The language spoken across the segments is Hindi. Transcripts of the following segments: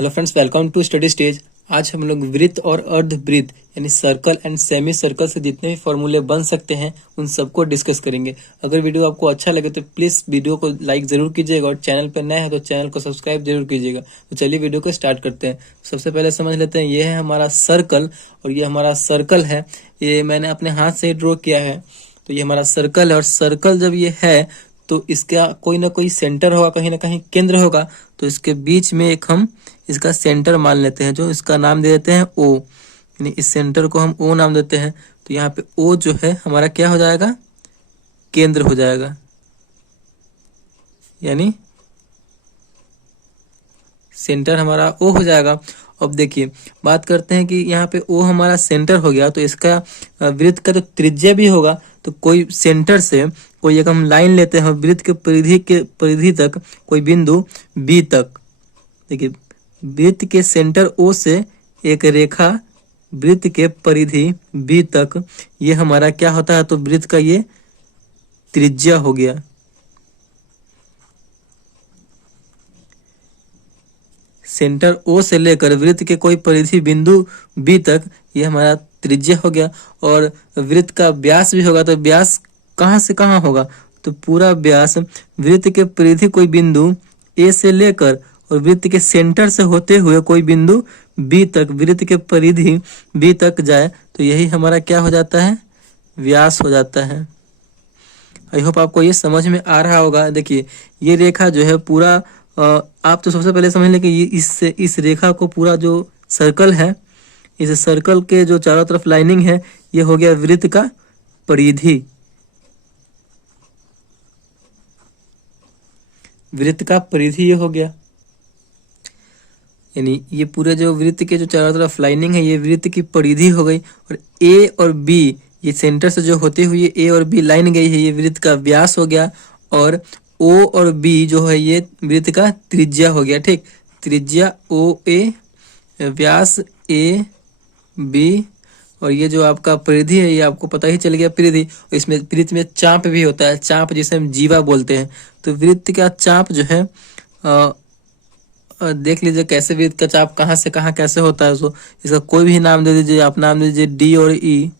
Hello friends, welcome to study stage. आज हम लोग वृत्त और अर्धवृत्त यानी सर्कल एंड सेमी सर्कल से जितने भी फॉर्मूले बन सकते हैं उन सबको डिस्कस करेंगे। अगर वीडियो आपको अच्छा लगे तो प्लीज वीडियो को लाइक जरूर कीजिएगा और चैनल पर नए हैं तो चैनल को सब्सक्राइब जरूर कीजिएगा। तो चलिए वीडियो को स्टार्ट करते हैं। सबसे पहले समझ लेते हैं, ये है हमारा सर्कल और ये हमारा सर्कल है। ये मैंने अपने हाथ से ड्रॉ किया है। तो ये हमारा सर्कल है और सर्कल जब ये है तो इसका कोई ना कोई सेंटर होगा, कहीं ना कहीं केंद्र होगा। तो इसके बीच में एक हम इसका सेंटर मान लेते हैं, जो इसका नाम दे देते हैं ओ, यानी इस सेंटर को हम ओ नाम देते हैं। तो यहाँ पे ओ जो है हमारा क्या हो जाएगा, केंद्र हो जाएगा, यानी सेंटर हमारा ओ हो जाएगा। अब देखिए बात करते हैं कि यहाँ पे ओ हमारा सेंटर हो गया तो इसका वृत्त का तो त्रिज्या भी होगा। तो कोई सेंटर से कोई एक हम लाइन लेते हैं वृत्त के परिधि तक, कोई बिंदु बी तक। देखिए वृत्त के सेंटर ओ से एक रेखा वृत्त के परिधि बी तक, ये हमारा क्या होता है, तो वृत्त का ये त्रिज्या हो गया। सेंटर ओ से लेकर वृत्त के कोई परिधि बिंदु बी तक ये हमारा त्रिज्या हो गया। और वृत्त का व्यास भी होगा। तो व्यास कहाँ से कहाँ होगा, तो पूरा व्यास वृत्त के परिधि कोई बिंदु ए से लेकर और वृत्त के सेंटर से होते हुए कोई बिंदु बी तक, वृत्त के परिधि बी तक जाए तो यही हमारा क्या हो जाता है, व्यास हो जाता है। आई होप आपको ये समझ में आ रहा होगा। देखिए ये रेखा जो है पूरा आप तो सबसे पहले समझ लें कि ये इस रेखा को पूरा जो सर्कल है, इस सर्कल के जो चारों तरफ लाइनिंग है, ये हो गया वृत्त का परिधि। वृत्त का परिधि ये हो गया, यानी ये पूरे जो वृत्त के जो चारों तरफ लाइनिंग है ये वृत्त की परिधि हो गई। और ए और बी, ये सेंटर से जो होते हुए ए और बी लाइन गई है, ये वृत्त का व्यास हो गया। और ओ और बी जो है ये वृत्त का त्रिज्या हो गया। ठीक, त्रिज्या ओ ए, व्यास ए बी, और ये जो आपका परिधि है ये आपको पता ही चल गया परिधि। और इसमें वृत्त में चाप भी होता है, चाप जिसे हम जीवा बोलते हैं। तो वृत्त का चाप जो है देख लीजिए कैसे वृत्त का चाप कहाँ से कहाँ कैसे होता है। सो इसका कोई भी नाम दे दीजिए, आप नाम दे दीजिए डी और ई।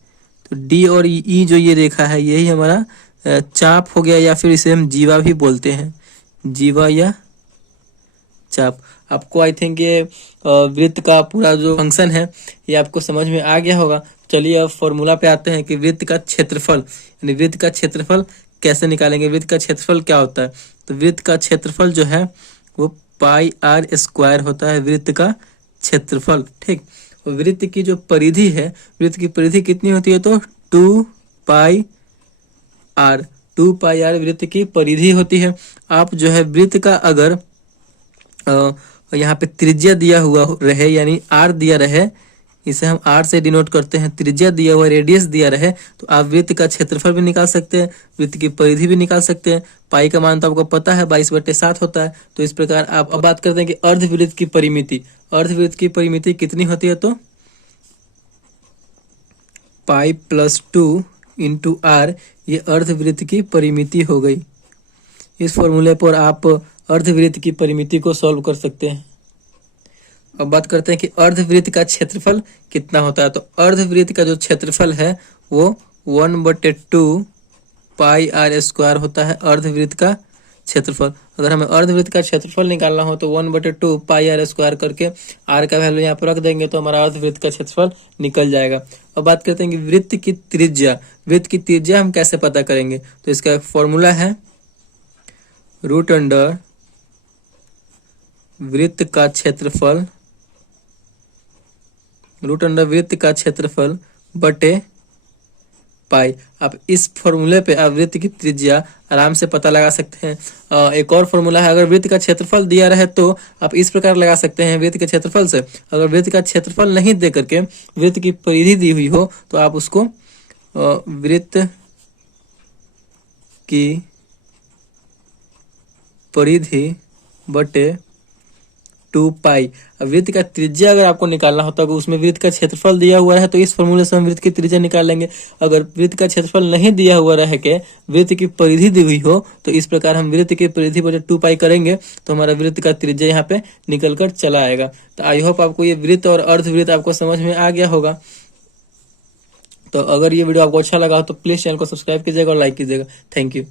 तो डी और ई जो ये रेखा है यही हमारा चाप हो गया, या फिर इसे हम जीवा भी बोलते हैं, जीवा या चाप। आपको आई थिंक ये वृत्त का पूरा जो फंक्शन है ये आपको समझ में आ गया होगा। चलिए अब फॉर्मूला पे आते हैं कि वृत्त का क्षेत्रफल, यानी वृत्त का क्षेत्रफल कैसे निकालेंगे। वृत्त का क्षेत्रफल क्या होता है, तो वृत्त का क्षेत्रफल जो है वो पाई आर स्क्वायर होता है, वृत्त का क्षेत्रफल। ठीक, और वृत्त की जो परिधि है, वृत्त की परिधि कितनी होती है, तो 2 पाई आर, 2 पाई आर वृत्त की परिधि होती है। आप जो है वृत्त का अगर यहाँ पे त्रिज्या दिया हुआ रहे, यानी आर दिया रहे, इसे हम आर से डिनोट करते हैं, त्रिज्या दिया हुआ, रेडियस दिया रहे, तो आप वृत्त का क्षेत्रफल भी निकाल सकते हैं, वृत्त की परिधि भी निकाल सकते हैं। पाई का मान तो आपको पता है 22/7 होता है। तो इस प्रकार आप अब बात करते हैं कि अर्धवृत्त की परिमिति। अर्धवृत्त की परिमिति कितनी होती है, तो पाई प्लस 2 इंटू आर, ये अर्धवृत्त की परिमिति हो गई। इस फॉर्मूले पर आप अर्धवृत्त की परिमिति को सॉल्व कर सकते हैं। अब बात करते हैं कि अर्धवृत्त का क्षेत्रफल कितना होता है। तो अर्धवृत्त का जो क्षेत्रफल है वो 1/2 पाई आर स्क्वायर होता है, अर्धवृत्त का क्षेत्रफल। अगर हमें अर्धवृत्त का क्षेत्रफल निकालना हो तो 1/2 पाई आर स्क्वायर करके आर का वैल्यू यहाँ पर रख देंगे तो हमारा अर्धवृत्त का क्षेत्रफल निकल जाएगा। अब बात करते हैं कि वृत्त की त्रिज्या, वृत्त की त्रिज्या हम कैसे पता करेंगे। तो इसका एक फॉर्मूला है, रूट अंडर वृत्त का क्षेत्रफल, रूट अंडर वृत्त का क्षेत्रफल बटे पाई। आप इस फॉर्मूले पे आप वृत्त की त्रिज्या आराम से पता लगा सकते हैं। एक और फॉर्मूला है, अगर वृत्त का क्षेत्रफल दिया रहे तो आप इस प्रकार लगा सकते हैं वृत्त के क्षेत्रफल से। अगर वृत्त का क्षेत्रफल नहीं दे करके वृत्त की परिधि दी हुई हो तो आप उसको वृत्त की परिधि बटे टू पाई। वृत्त का त्रिज्या अगर आपको निकालना होता है, उसमें वृत्त का क्षेत्रफल दिया हुआ है तो इस फॉर्मूले से हम वृत्त की त्रिज्या निकाल लेंगे। अगर वृत्त का क्षेत्रफल नहीं दिया हुआ रह के वृत्त की परिधि दी हुई हो तो इस प्रकार हम वृत्त की परिधि पर 2 पाई करेंगे तो हमारा वृत्त का त्रिज्या यहाँ पे निकल कर चला आएगा। तो आई होप आपको ये वृत्त और अर्धवृत्त आपको समझ में आ गया होगा। तो अगर ये वीडियो आपको अच्छा लगा तो प्लीज चैनल को सब्सक्राइब कीजिएगा और लाइक कीजिएगा। Thank you.